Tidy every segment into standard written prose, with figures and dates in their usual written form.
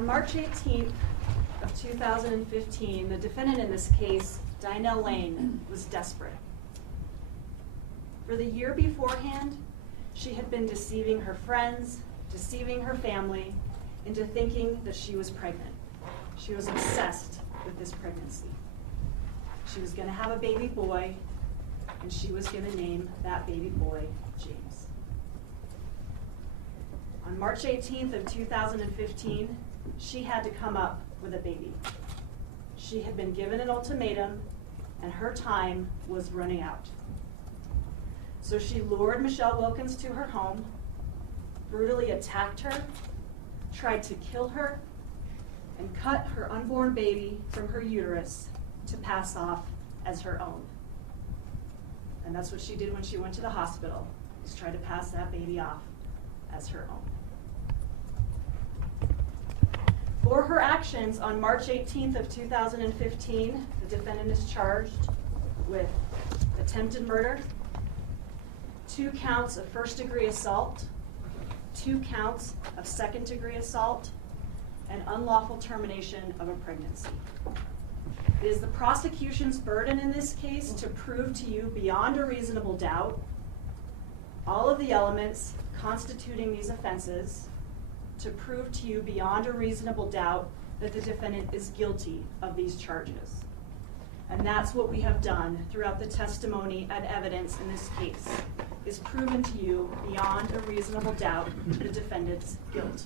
On March 18th of 2015, the defendant in this case, Dynel Lane, was desperate. For the year beforehand, she had been deceiving her friends, deceiving her family, into thinking that she was pregnant. She was obsessed with this pregnancy. She was going to have a baby boy, and she was going to name that baby boy James. On March 18th of 2015, she had to come up with a baby. She had been given an ultimatum, and her time was running out. So she lured Michelle Wilkins to her home, brutally attacked her, tried to kill her, and cut her unborn baby from her uterus to pass off as her own. And that's what she did when she went to the hospital, is try to pass that baby off as her own. For her actions on March 18th of 2015, the defendant is charged with attempted murder, 2 counts of first-degree assault, 2 counts of second-degree assault, and unlawful termination of a pregnancy. It is the prosecution's burden in this case to prove to you beyond a reasonable doubt all of the elements constituting these offenses, to prove to you beyond a reasonable doubt that the defendant is guilty of these charges. And that's what we have done throughout the testimony and evidence in this case, is proven to you beyond a reasonable doubt the defendant's guilt.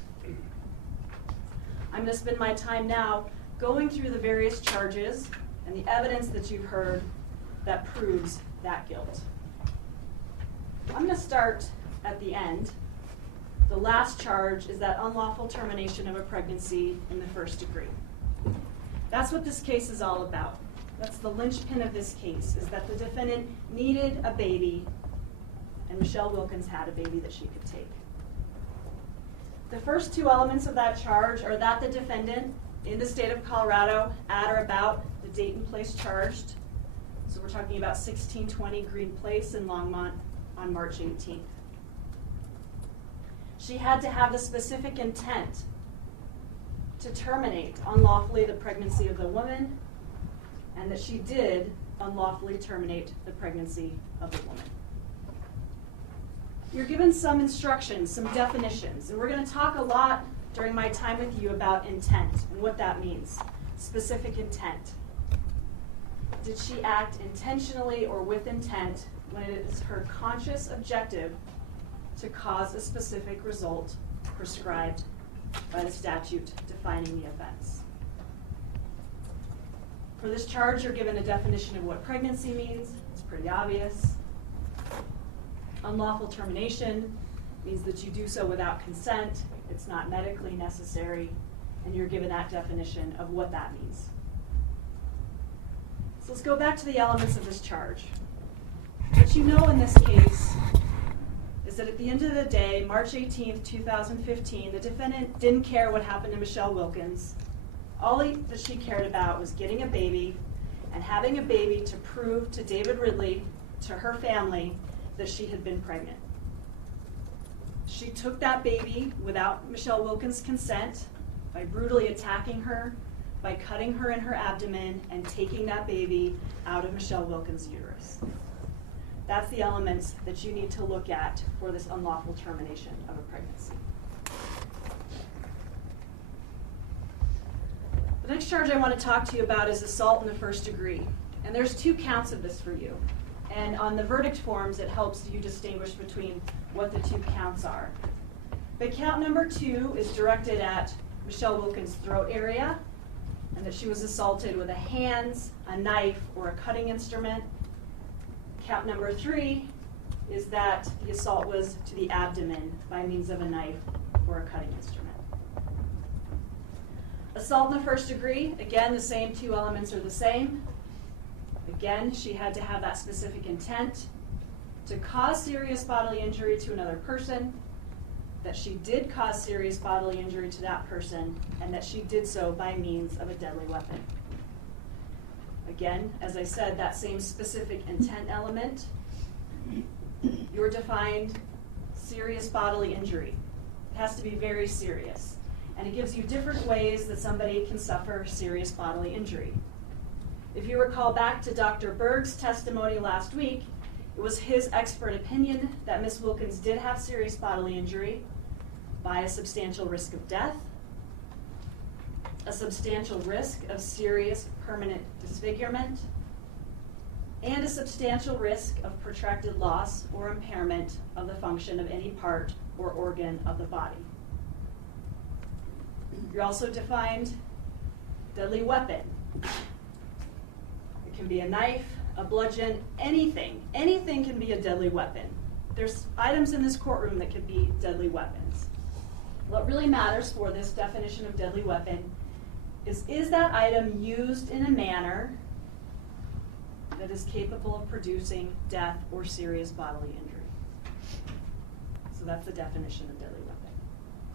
I'm going to spend my time now going through the various charges and the evidence that you've heard that proves that guilt. I'm going to start at the end. The last charge is that unlawful termination of a pregnancy in the first degree. That's what this case is all about. That's the linchpin of this case, is that the defendant needed a baby, and Michelle Wilkins had a baby that she could take. The first 2 elements of that charge are that the defendant, in the state of Colorado, at or about the date and place charged. So we're talking about 1620 Green Place in Longmont on March 18th. She had to have the specific intent to terminate unlawfully the pregnancy of the woman, and that she did unlawfully terminate the pregnancy of the woman. You're given some instructions, some definitions, and we're going to talk a lot during my time with you about intent and what that means. Specific intent. Did she act intentionally or with intent when it is her conscious objective to cause a specific result prescribed by the statute defining the offense? For this charge, you're given a definition of what pregnancy means. It's pretty obvious. Unlawful termination means that you do so without consent. It's not medically necessary, and you're given that definition of what that means. So let's go back to the elements of this charge. What you know in this case is that at the end of the day, March 18th, 2015, the defendant didn't care what happened to Michelle Wilkins. All that she cared about was getting a baby and having a baby to prove to David Ridley, to her family, that she had been pregnant. She took that baby without Michelle Wilkins' consent by brutally attacking her, by cutting her in her abdomen, and taking that baby out of Michelle Wilkins' uterus. That's the elements that you need to look at for this unlawful termination of a pregnancy. The next charge I want to talk to you about is assault in the first degree. And there's 2 counts of this for you. And on the verdict forms, it helps you distinguish between what the 2 counts are. But count number 2 is directed at Michelle Wilkins' throat area, and that she was assaulted with a hands, a knife, or a cutting instrument. Count number 3 is that the assault was to the abdomen by means of a knife or a cutting instrument. Assault in the first degree, again, the same 2 elements are the same. Again, she had to have that specific intent to cause serious bodily injury to another person, that she did cause serious bodily injury to that person, and that she did so by means of a deadly weapon. Again, as I said, that same specific intent element. You're defined serious bodily injury. It has to be very serious. and it gives you different ways that somebody can suffer serious bodily injury. If you recall back to Dr. Berg's testimony last week, it was his expert opinion that Ms. Wilkins did have serious bodily injury by a substantial risk of death, a substantial risk of serious permanent disfigurement, and a substantial risk of protracted loss or impairment of the function of any part or organ of the body. You also defined deadly weapon. It can be a knife, a bludgeon, anything. Anything can be a deadly weapon. There's items in this courtroom that could be deadly weapons. What really matters for this definition of deadly weapon is that item used in a manner that is capable of producing death or serious bodily injury. So that's the definition of deadly weapon.